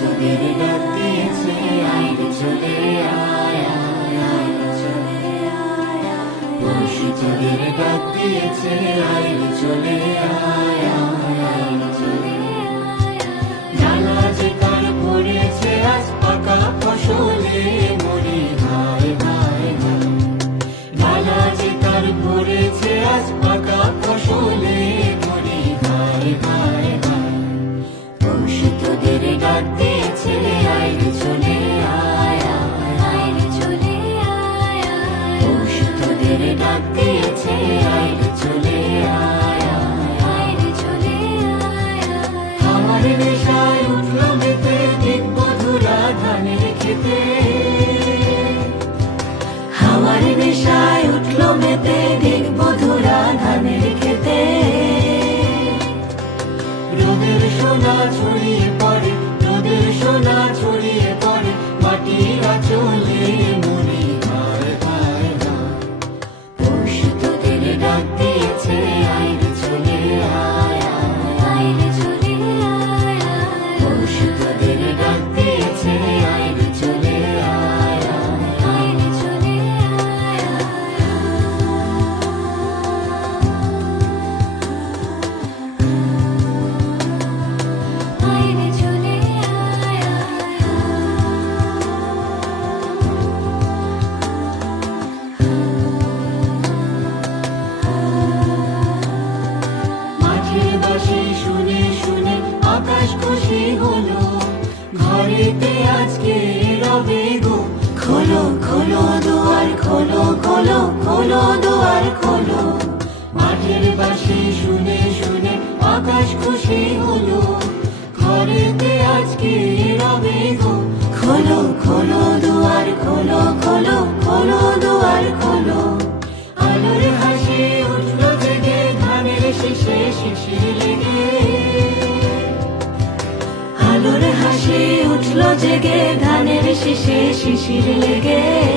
চলে ডাক দিয়েছে হায়রে চলে আয়া হায়রে চলে আয়া বর্ষি তোদের ডাক দিয়েছে হায়রে চলে আয়া নেশায় উঠল মেতে দেখব ধুরা ধানের খেতে ছড়িয়ে খোলো খোলো, দুয়ার খোলো। মাঠের বাসি শুনে শুনে আকাশ খুশি হলো। ঘরেতে আজকে রবে গো। খোলো খোলো, দুয়ার খোলো খোলো খোলো, দুয়ার খোলো। আলোর হাসি উঠল জেগে, ধানের শিশে শিশির লেগে। আলোর হাসি উঠল জেগে, ধানের শিশে শিশির লেগে।